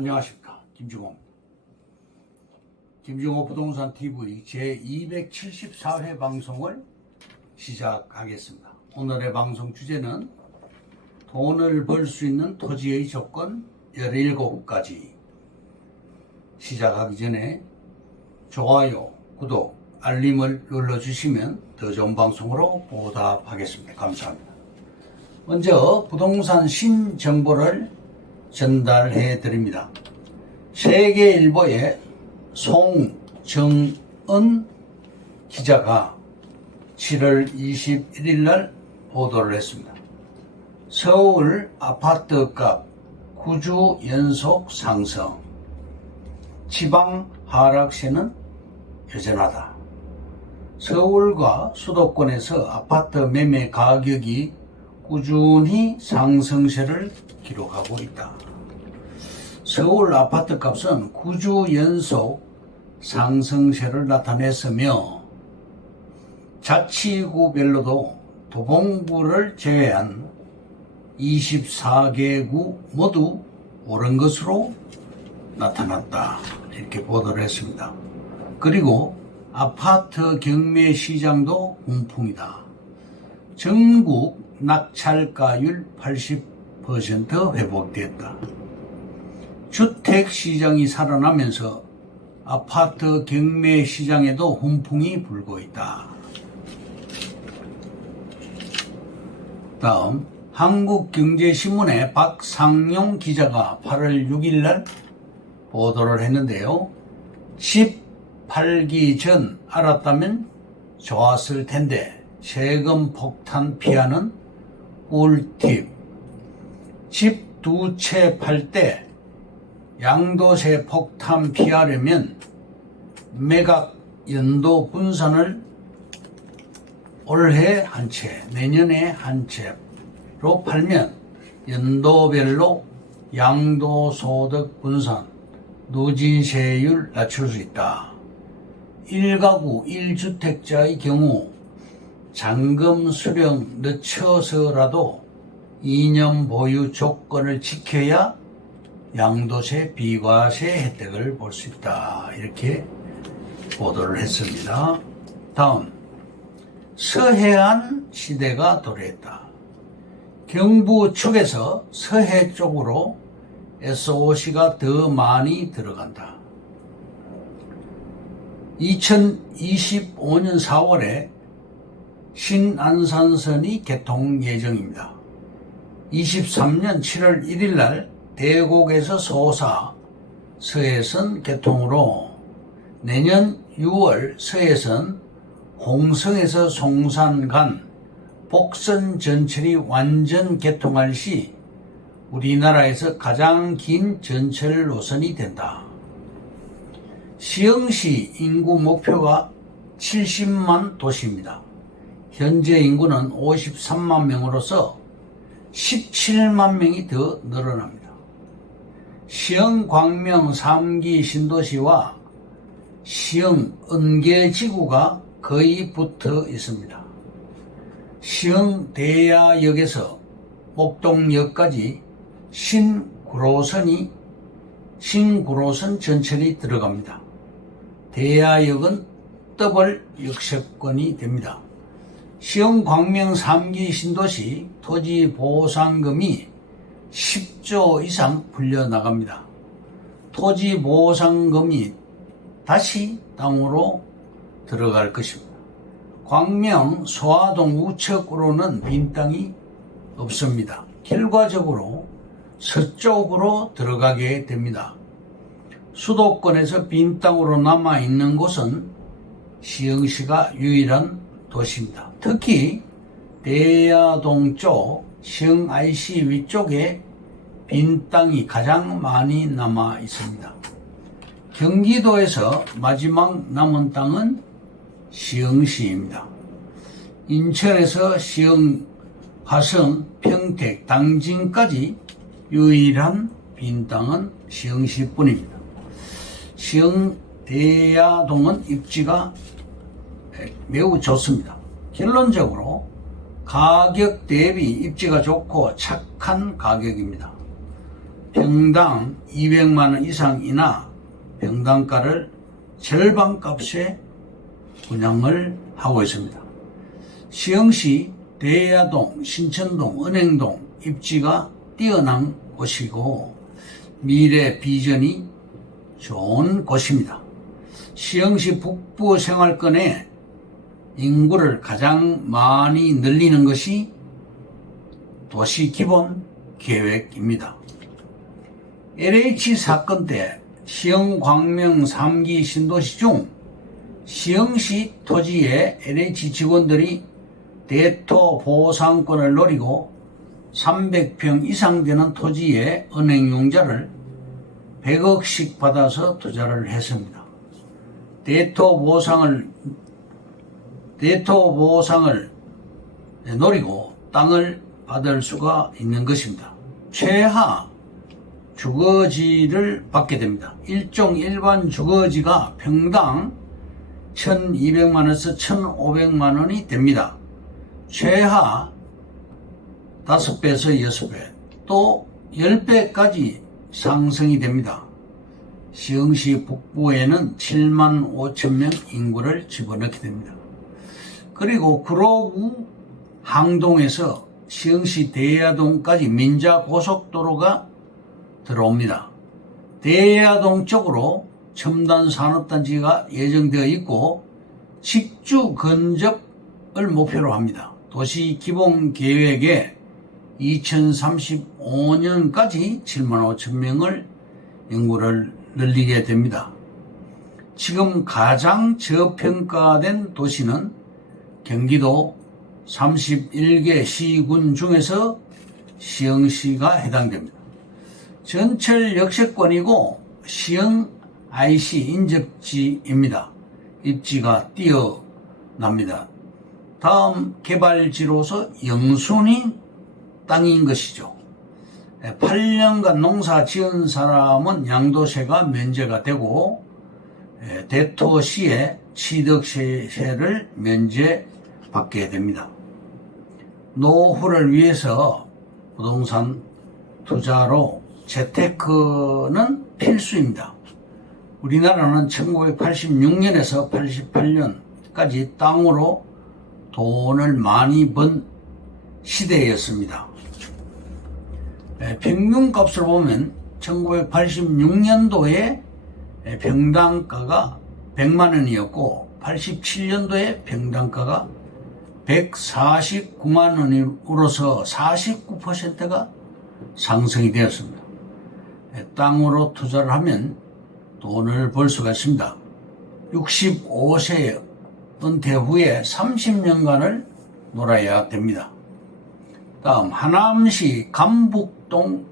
안녕하십니까, 김중호입니다. 김중호 부동산 TV 제274회 방송을 시작하겠습니다. 오늘의 방송 주제는 돈을 벌 수 있는 토지의 조건 17가지. 시작하기 전에 좋아요, 구독, 알림을 눌러주시면 더 좋은 방송으로 보답하겠습니다. 감사합니다. 먼저 부동산 신정보를 전달해 드립니다. 세계일보의 송정은 기자가 7월 21일 날 보도를 했습니다. 서울 아파트값 9주 연속 상승, 지방 하락세는 여전하다. 서울과 수도권에서 아파트 매매 가격이 꾸준히 상승세를 기록하고 있다. 서울 아파트 값은 9주 연속 상승세를 나타냈으며 자치구별로도 도봉구를 제외한 24개구 모두 오른 것으로 나타났다. 이렇게 보도를 했습니다. 그리고 아파트 경매 시장도 훈풍이다. 전국 낙찰가율 80% 회복됐다. 주택시장이 살아나면서 아파트 경매 시장에도 훈풍이 불고 있다. 다음 한국경제신문의 박상용 기자가 8월 6일 날 보도를 했는데요. 집 팔기 전 알았다면 좋았을 텐데 세금 폭탄 피하는 꿀팁. 집 2채 팔 때 양도세 폭탄 피하려면 매각 연도 분산을 올해 한 채, 내년에 한 채로 팔면 연도별로 양도소득 분산, 누진세율 낮출 수 있다. 1가구 1주택자의 경우 잔금 수령 늦춰서라도 2년 보유 조건을 지켜야 양도세 비과세 혜택을 볼 수 있다. 이렇게 보도를 했습니다. 다음, 서해안 시대가 도래했다. 경부 측에서 서해 쪽으로 SOC가 더 많이 들어간다. 2025년 4월에 신안산선이 개통 예정입니다. 23년 7월 1일 날 대곡에서 소사 서해선 개통으로 내년 6월 서해선 홍성에서 송산 간 복선 전철이 완전 개통할 시 우리나라에서 가장 긴 전철 노선이 된다. 시흥시 인구 목표가 70만 도시입니다. 현재 인구는 53만 명으로서 17만 명이 더 늘어납니다. 시흥 광명 3기 신도시와 시흥 은계지구가 거의 붙어 있습니다. 시흥 대야역에서 목동역까지 신구로선 전철이 들어갑니다. 대야역은 더블 역세권이 됩니다. 시흥 광명 3기 신도시 토지 보상금이 10조 이상 풀려나갑니다. 토지 보상금이 다시 땅으로 들어갈 것입니다. 광명 소화동 우측으로는 빈 땅이 없습니다. 결과적으로 서쪽으로 들어가게 됩니다. 수도권에서 빈 땅으로 남아있는 곳은 시흥시가 유일한 도시입니다. 특히 대야동 쪽 시흥 IC 위쪽에 빈 땅이 가장 많이 남아 있습니다. 경기도에서 마지막 남은 땅은 시흥시입니다. 인천에서 시흥, 화성, 평택, 당진까지 유일한 빈 땅은 시흥시뿐입니다. 시흥 대야동은 입지가 매우 좋습니다. 결론적으로 가격 대비 입지가 좋고 착한 가격입니다. 평당 200만원 이상이나 평당가를 절반값에 분양을 하고 있습니다. 시흥시 대야동, 신천동, 은행동 입지가 뛰어난 곳이고 미래 비전이 좋은 곳입니다. 시흥시 북부 생활권의 인구를 가장 많이 늘리는 것이 도시 기본 계획입니다. LH 사건 때 시흥 광명 3기 신도시 중 시흥시 토지에 LH 직원들이 대토 보상권을 노리고 300평 이상 되는 토지에 은행융자를 100억씩 받아서 투자를 했습니다. 대토 보상을 노리고 땅을 받을 수가 있는 것입니다. 최하 주거지를 받게 됩니다. 일종 일반 주거지가 평당 1,200만원에서 1,500만원이 됩니다. 최하 5배에서 6배, 또 10배까지 상승이 됩니다. 시흥시 북부에는 7만 5천 명 인구를 집어넣게 됩니다. 그리고 구로구 항동에서 시흥시 대야동까지 민자고속도로가 들어옵니다. 대야동 쪽으로 첨단 산업단지가 예정되어 있고 직주 근접을 목표로 합니다. 도시 기본 계획에 2035년까지 7만 5천 명을 인구를 늘리게 됩니다. 지금 가장 저평가된 도시는 경기도 31개 시군 중에서 시흥시가 해당됩니다. 전철 역세권이고 시흥 IC 인접지입니다. 입지가 뛰어납니다. 다음 개발지로서 영순이 땅인 것이죠. 8년간 농사 지은 사람은 양도세가 면제가 되고 대토시에 취득세를 면제받게 됩니다. 노후를 위해서 부동산 투자로 재테크는 필수입니다. 우리나라는 1986년에서 88년까지 땅으로 돈을 많이 번 시대였습니다. 평균값을 보면 1986년도에 평당가가 100만 원이었고 87년도에 평당가가 149만 원으로서 49%가 상승이 되었습니다. 땅으로 투자를 하면 돈을 벌 수가 있습니다. 65세 은퇴 후에 30년간을 놀아야 됩니다. 다음 하남시 감북동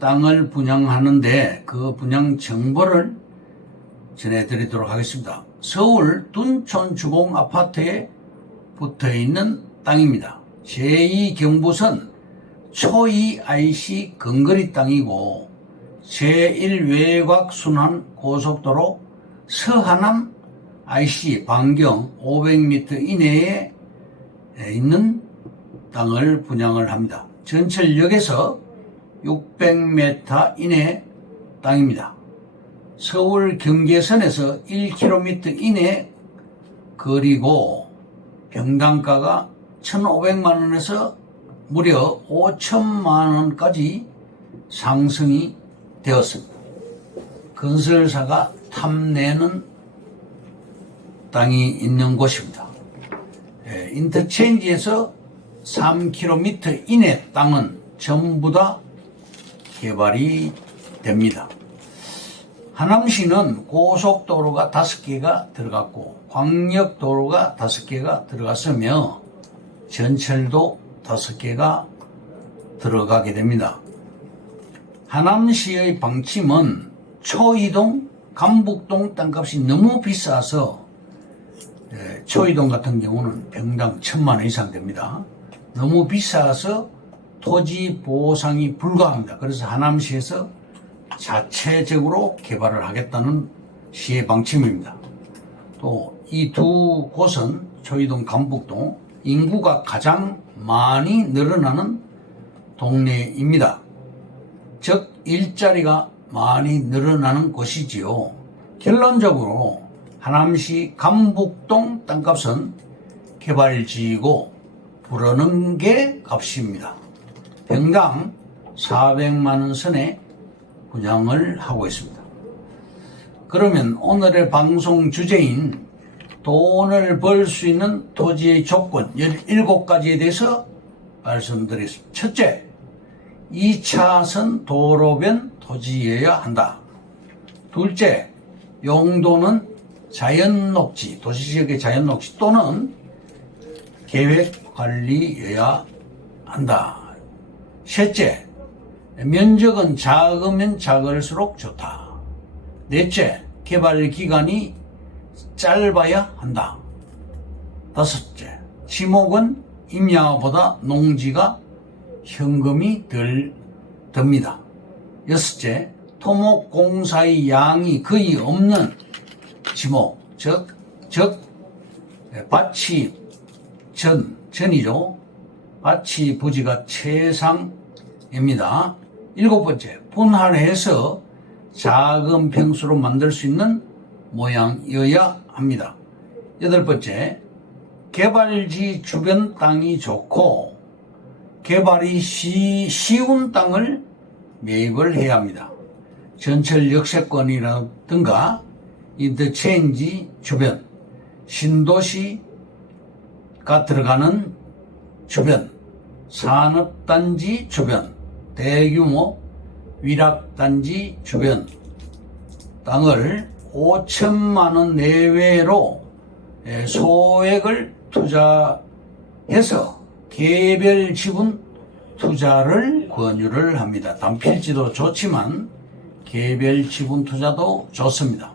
땅을 분양하는데 그 분양 정보를 전해드리도록 하겠습니다. 서울 둔촌 주공 아파트에 붙어있는 땅입니다. 제2경부선 초이 IC 근거리 땅이고 제1외곽순환 고속도로 서하남 IC 반경 500m 이내에 있는 땅을 분양을 합니다. 전철역에서 600m 이내 땅입니다. 서울 경계선에서 1km 이내 거리고 평당가가 1,500만 원에서 무려 5천만 원까지 상승이 되었습니다. 건설사가 탐내는 땅이 있는 곳입니다. 인터체인지에서 3km 이내 땅은 전부 다 개발이 됩니다. 하남시는 고속도로가 5개가 들어갔고 광역도로가 5개가 들어갔으며 전철도 5개가 들어가게 됩니다. 하남시의 방침은 초이동, 감북동 땅값이 너무 비싸서 초이동 같은 경우는 평당 1,000만 원 이상 됩니다. 너무 비싸서 토지 보상이 불가합니다. 그래서 하남시에서 자체적으로 개발을 하겠다는 시의 방침입니다. 또 이 두 곳은 초이동, 감북동 인구가 가장 많이 늘어나는 동네입니다. 즉 일자리가 많이 늘어나는 곳이지요. 결론적으로 하남시 감북동 땅값은 개발지이고 부르는 게 값입니다. 평당 400만 원 선에 분양을 하고 있습니다. 그러면 오늘의 방송 주제인 돈을 벌 수 있는 토지의 조건 17가지에 대해서 말씀드리겠습니다. 첫째, 2차선 도로변 토지여야 한다. 둘째, 용도는 자연녹지, 도시지역의 자연녹지 또는 계획관리여야 한다. 셋째, 면적은 작으면 작을수록 좋다. 넷째, 개발 기간이 짧아야 한다. 다섯째, 지목은 임야보다 농지가 현금이 덜 듭니다. 여섯째, 토목공사의 양이 거의 없는 지목, 즉 밭이 전이죠. 밭이 부지가 최상입니다. 일곱 번째, 분할해서 작은 평수로 만들 수 있는 모양이어야 합니다. 여덟 번째, 개발지 주변 땅이 좋고 개발이 쉬운 땅을 매입을 해야 합니다. 전철 역세권이라든가 인터체인지 주변, 신도시가 들어가는 주변, 산업단지 주변, 대규모 위락단지 주변 땅을 5천만 원 내외로 소액을 투자해서 개별 지분 투자를 권유를 합니다. 단필지도 좋지만 개별 지분 투자도 좋습니다.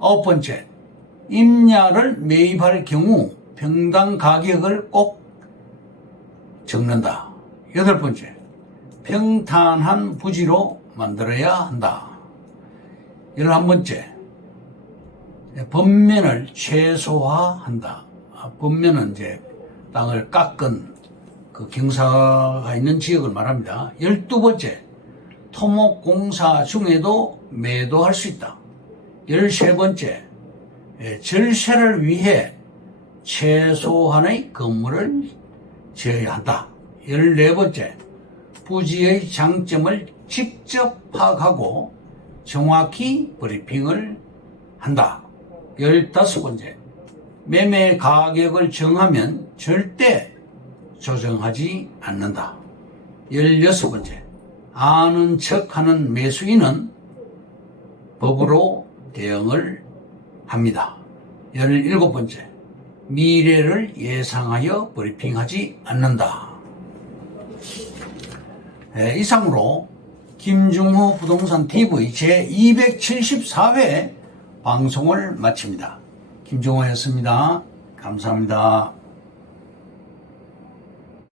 아홉 번째, 임야를 매입할 경우 평당 가격을 꼭 적는다. 여덟 번째, 평탄한 부지로 만들어야 한다. 11번째, 번면을 최소화한다. 번면은 이제 땅을 깎은 그 경사가 있는 지역을 말합니다. 12번째, 토목공사 중에도 매도할 수 있다. 13번째, 절세를 위해 최소한의 건물을 지어야 한다. 14번째, 부지의 장점을 직접 파악하고 정확히 브리핑을 한다. 15번째, 매매 가격을 정하면 절대 조정하지 않는다. 16번째, 아는 척하는 매수인은 법으로 대응을 합니다. 17번째, 미래를 예상하여 브리핑하지 않는다. 이상으로 김중호 부동산 TV 제274회 방송을 마칩니다. 김중호였습니다. 감사합니다.